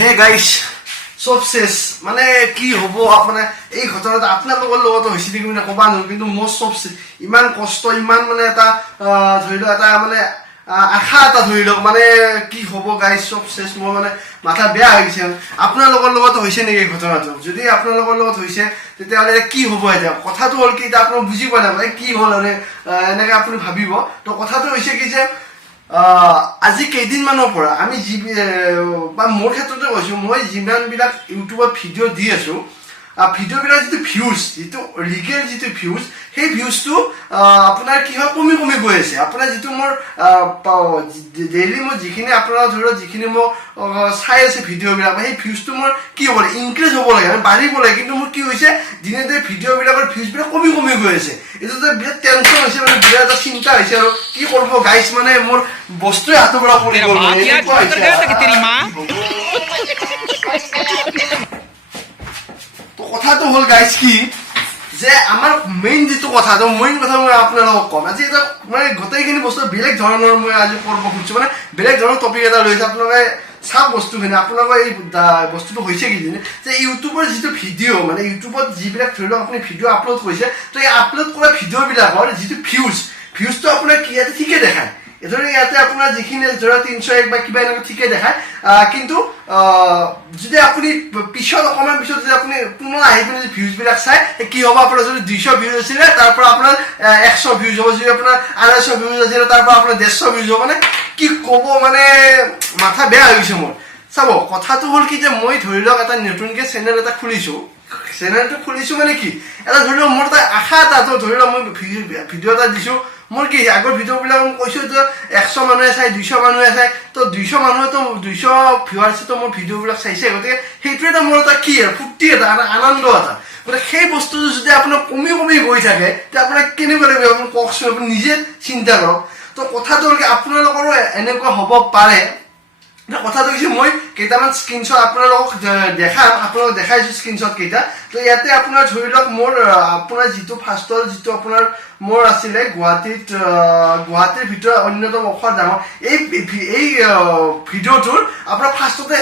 Hey guys সব শেষ মানে কি হব মানে এই ঘটনাটা আপোনালোকৰ লগত হৈছে নেকি মানে ক'বা নোৱাৰো কিন্তু মোৰ সব ইমান কষ্ট ইমান মানে এটা ধৰি লওক এটা মানে আশা এটা ধৰি লওক মানে কি হব গাইস সব শেষ মোৰ মানে মাথা বেয়া হৈ গৈছে আপোনালোকৰ লগত হৈছে নেকি এই ঘটনাটো যদি আপোনালোকৰ লগত হৈছে তেতিয়াহ'লে কি হ'ব এতিয়া কথাটো হ'ল কি এতিয়া আপোনালোক বুজি পোৱা নাই মানে কি হ'ল মানে এনেকৈ আপুনি ভাবিব তো কথাটো হৈছে কি যে আজি কেইদিনমানৰ পৰা আমি বা মোৰ ক্ষেত্ৰতে কৈছোঁ মই যিমানবিলাক ইউটিউবত ভিডিঅ' দি আছোঁ ভিডিঅ'বিলাক যিটো ভিউজ যিটো লিগেল যিটো ভিউজ সেই ভিউজটো আপোনাৰ কি হয় কমি কমি গৈ আছে আপোনাৰ যিটো মোৰ ডেইলি মই যিখিনি আপোনাৰ ধৰি লওক যিখিনি মই চাই আছে ভিডিঅ'বিলাক সেই ভিউজটো মোৰ কি হ'ব লাগে ইনক্ৰিজ হ'ব লাগে মানে বাঢ়িব লাগে কিন্তু মোৰ কি হৈছে দিনে দিনে ভিডিঅ'বিলাকৰ ভিউজবিলাক কমি কমি গৈ আছে এইটো যে বিৰাট টেনশ্যন হৈছে মানে বিৰাট এটা চিন্তা হৈছে আৰু কি কৰিব গাইছ মানে মোৰ বস্তুৱে হাতৰ পৰা পৰি গ'ল কথাটো হ'ল গাইছ কি যে আমাৰ মেইন যিটো কথাটো মেইন কথা মই আপোনালোকক ক'ম আজি এটা মানে গোটেইখিনি বস্তু বেলেগ ধৰণৰ মই আজি কৰিব খুজিছোঁ মানে বেলেগ ধৰণৰ টপিক এটা লৈছে আপোনালোকে চাওক বস্তুখিনি আপোনালোকৰ এই বস্তুটো হৈছে কি যে ইউটিউবৰ যিটো ভিডিঅ' মানে ইউটিউবত যিবিলাক ধৰি লওক আপুনি ভিডিঅ' আপলোড কৰিছে তো এই আপলোড কৰা ভিডিঅ'বিলাকৰ যিটো ভিউজটো আপোনাৰ কি ইয়াতে ঠিকে দেখায় ধৰি ইয়াতে আপোনাৰ যিখিনি ধৰা 301 বা কিবা এনেকুৱা ঠিকে দেখায় কিন্তু যদি আপুনি পিছত অকণমান পিছত যদি আপুনি পুনৰ আহি পিনে যদি ভিউজবিলাক চাই কি হ'ব আপোনাৰ যদি 200 ভিউজ আছিলে তাৰ পৰা আপোনাৰ 100 ভিউজ হ'ব যদি আপোনাৰ 250 ভিউজ আছিলে তাৰ পৰা আপোনাৰ 150 ভিউজ হ'ব মানে কি ক'ব মানে মাথা বেয়া হৈ গৈছে মোৰ চাব কথাটো হ'ল কি যে মই ধৰি লওক এটা নতুনকৈ চেনেল এটা খুলিছোঁ চেনেলটো খুলিছোঁ মানে কি এটা ধৰি লওক মোৰ এটা আশা এটা ধৰি লওক মই ভিডিঅ' এটা দিছোঁ মোৰ কি আগৰ ভিডিঅ'বিলাক মই কৈছোঁ যে 100 মানুহে চাই 200 মানুহে চাই তো 200 মানুহেতো 200 ভিউৱাৰ্ছেতো মোৰ ভিডিঅ'বিলাক চাইছে গতিকে সেইটো এটা মোৰ এটা কি আৰু ফূৰ্তি এটা আনন্দ এটা গতিকে সেই বস্তুটো যদি আপোনাৰ কমি কমি গৈ থাকে তেতিয়া আপোনাক কেনেকুৱা লাগিব আপুনি কওকচোন আপুনি নিজে চিন্তা কৰক তো কথাটো হ'ল কি আপোনালোকৰো এনেকুৱা হ'ব পাৰে কথাটো হৈছে মই কেইটামান স্ক্ৰীনশ্বট আপোনালোকক দেখাম আপোনালোকক দেখাইছোঁ স্ক্ৰীনশ্বট কেইটা তো ইয়াতে আপোনাৰ ধৰি লওক মোৰ আপোনাৰ যিটো ফাৰ্ষ্টৰ যিটো আপোনাৰ মোৰ আছিলে গুৱাহাটীৰ ভিতৰত অন্যতম অসমৰ ডাঙৰ এই ভিডিঅ'টোৰ আপোনাৰ ফাৰ্ষ্টতে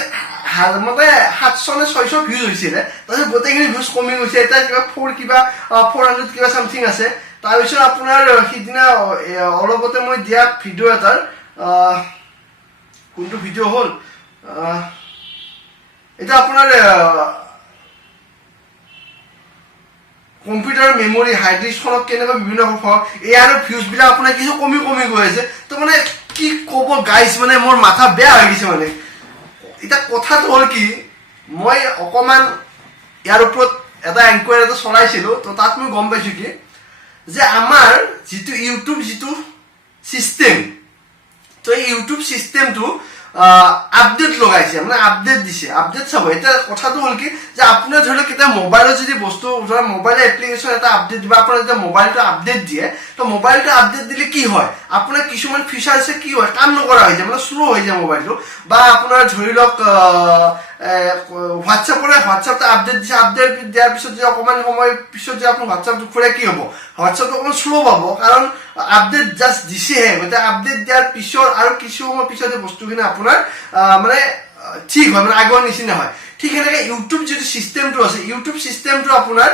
মতে 700 নে 600 ভিউজ হৈছিলে তাৰপিছত গোটেইখিনি ভিউজ কমি গৈছে এতিয়া কিবা 400 কিবা চামথিং আছে তাৰপিছত আপোনাৰ সিদিনা অলপতে মই দিয়া ভিডিঅ' এটাৰ কোনটো ভিডিঅ' হ'ল এটা আপোনাৰ কম্পিউটাৰ মেমৰি হাৰ্ড ডিস্কখনত কেনেকুৱা বিভিন্ন ইয়াৰ ভিউজবিলাক আপোনাৰ কিছু কমি কমি গৈ আছে তো মানে কি ক'ব গাইছ মানে মোৰ মাথা বেয়া হৈ গৈছে মানে এতিয়া কথাটো হ'ল কি মই অকণমান ইয়াৰ ওপৰত এটা এনকুৱাৰী এটা চলাইছিলোঁ তো তাত মই গম পাইছোঁ কি যে আমাৰ যিটো ইউটিউব যিটো ছিষ্টেম তো এই ইউটিউব ছিষ্টেমটো আপডেট লগাইছে মানে আপডেট দিছে আপডেট চাব এতিয়া কথাটো হ'ল কি যে আপোনাৰ ধৰি লওক কেতিয়া মোবাইলত যদি বস্তু ধৰা মোবাইলৰ এপ্লিকেশ্যন এটা আপডেট দিব আপোনাৰ যেতিয়া মোবাইলটো আপডেট দিয়ে তো মোবাইলটো আপডেট দিলে কি হয় আপোনাৰ কিছুমান ফিচাৰ্ছে কি হয় কাম নকৰা হৈ যায় মানে শ্ল' হৈ যায় মোবাইলটো বা আপোনাৰ ধৰি লওক হোৱাটছআপটো আপডেট দিছে আপডেট দিয়াৰ পিছত যে অকণমান সময় পিছত যে আপুনি হোৱাটছআপটো খোলে কি হ'ব হোৱাটছআপটো অকণমান শ্ল' পাব কাৰণ আপডেট জাষ্ট দিছেহে গতিকে আপডেট দিয়াৰ পিছত আৰু কিছু সময় পিছতে বস্তুখিনি আপোনাৰ মানে ঠিক হয় মানে আগৰ নিচিনা হয় ঠিক সেনেকৈ ইউটিউব যিটো ছিষ্টেমটো আছে ইউটিউব ছিষ্টেমটো আপোনাৰ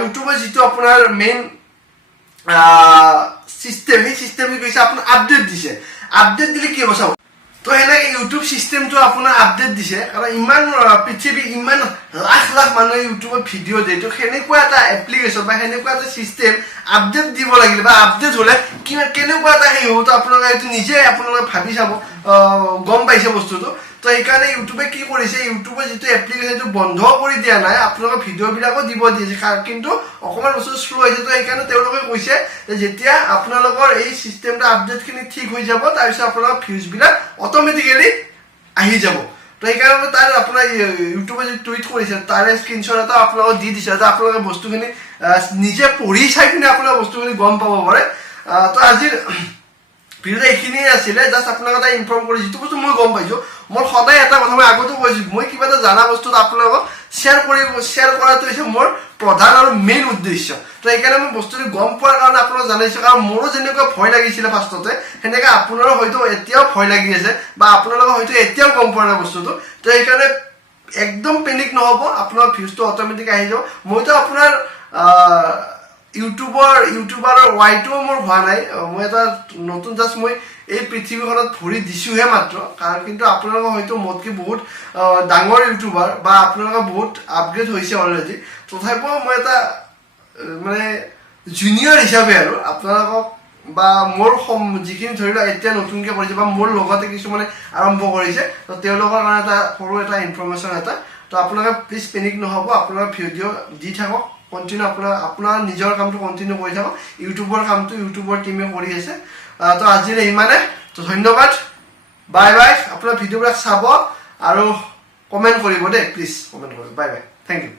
ইউটিউবৰ যিটো আপোনাৰ মেইন ছিষ্টেম সেই ছিষ্টেমটো কৈছে আপোনাৰ আপডেট দিছে আপডেট দিলে কি হ'ব চাব তো সেনেকৈ ইউটিউব ছিষ্টেমটো আপোনাৰ আপডেট দিছে কাৰণ ইমান পৃথিৱীৰ ইমান লাখ লাখ মানুহে ইউটিউবত ভিডিঅ' দিয়ে তো সেনেকুৱা এটা এপ্লিকেশ্যন বা সেনেকুৱা এটা ছিষ্টেম আপডেট দিব লাগিলে বা আপডেট হ'লে কেনেকুৱা এটা হেৰি হ'ব তো আপোনালোকে এইটো নিজে আপোনালোকে ভাবি চাব গম পাইছে বস্তুটো তো সেইকাৰণে ইউটিউবে কি কৰিছে ইউটিউবৰ যিটো এপ্লিকেশ্যন সেইটো বন্ধ কৰি দিয়া নাই আপোনালোকৰ ভিডিঅ'বিলাকো দিব দিছে কিন্তু অকণমান বস্তু শ্ল' হৈছে তো সেইকাৰণে তেওঁলোকে কৈছে যে যেতিয়া আপোনালোকৰ এই ছিষ্টেমটো আপডেটখিনি ঠিক হৈ যাব তাৰপিছত আপোনালোকৰ ভিউজবিলাক অট'মেটিকেলি আহি যাব তো সেইকাৰণে তাৰ আপোনাৰ ইউটিউবে যি টুইট কৰিছে তাৰে স্ক্ৰীনশ্বট এটা আপোনালোকক দি দিছে যাতে আপোনালোকে বস্তুখিনি নিজে পঢ়ি চাই পিনে আপোনালোকে বস্তুখিনি গম পাব পাৰে তো আজিৰ ভিডিঅ'টো এইখিনিয়ে আছিলে জাষ্ট আপোনালোকক এটা ইনফৰ্ম কৰি যিটো বস্তু মই গম পাইছোঁ মই সদায় এটা কথা মই আগতো কৈছোঁ মই কিবা এটা জানা বস্তুত আপোনালোকক শ্বেয়াৰ কৰাটো হৈছে মোৰ প্ৰধান আৰু মেইন উদ্দেশ্য তো সেইকাৰণে মই বস্তুটো গম পোৱাৰ কাৰণে আপোনালোক জানিছোঁ কাৰণ মোৰো যেনেকুৱা ভয় লাগিছিলে ফাৰ্ষ্টতে সেনেকৈ আপোনাৰো হয়তো এতিয়াও ভয় লাগি আছে বা আপোনালোকৰ হয়তো এতিয়াও গম পোৱা নাই বস্তুটো তো সেইকাৰণে একদম পেনিক নহ'ব, আপোনাৰ ভিউজটো অট'মেটিক আহি যাব। মইতো আপোনাৰ ইউটিউবাৰৰ ৱাইটো মোৰ হোৱা নাই, মই এটা নতুন জাষ্ট মই এই পৃথিৱীখনত ভৰি দিছোঁহে মাত্ৰ। কাৰণ কিন্তু আপোনালোকৰ হয়তো মোতকৈ বহুত ডাঙৰ ইউটিউবাৰ বা আপোনালোকৰ বহুত আপগ্ৰেড হৈছে অলৰেডি, তথাপিও মই এটা মানে জুনিয়ৰ হিচাপে আৰু আপোনালোকক বা মোৰ যিখিনি ধৰি লওক এতিয়া নতুনকৈ কৰিছে বা মোৰ লগতে কিছুমানে আৰম্ভ কৰিছে, তো তেওঁলোকৰ কাৰণে এটা সৰু এটা ইনফৰমেশ্যন এটা। তো আপোনালোকে প্লিজ পেনিক নহ'ব, আপোনালোকে ভিডিঅ' দি থাকক, কণ্টিনিউ আপোনাৰ নিজৰ কামটো কণ্টিনিউ কৰি থাকক, ইউটিউবৰ কামটো ইউটিউবৰ টিমে কৰি আছে। তো আজিলৈ ইমানে, তো ধন্যবাদ, বাই বাই। আপোনাৰ ভিডিঅ'বিলাক চাব আৰু কমেণ্ট কৰিব দেই, প্লিজ কমেণ্ট কৰিব। Bye bye, thank U.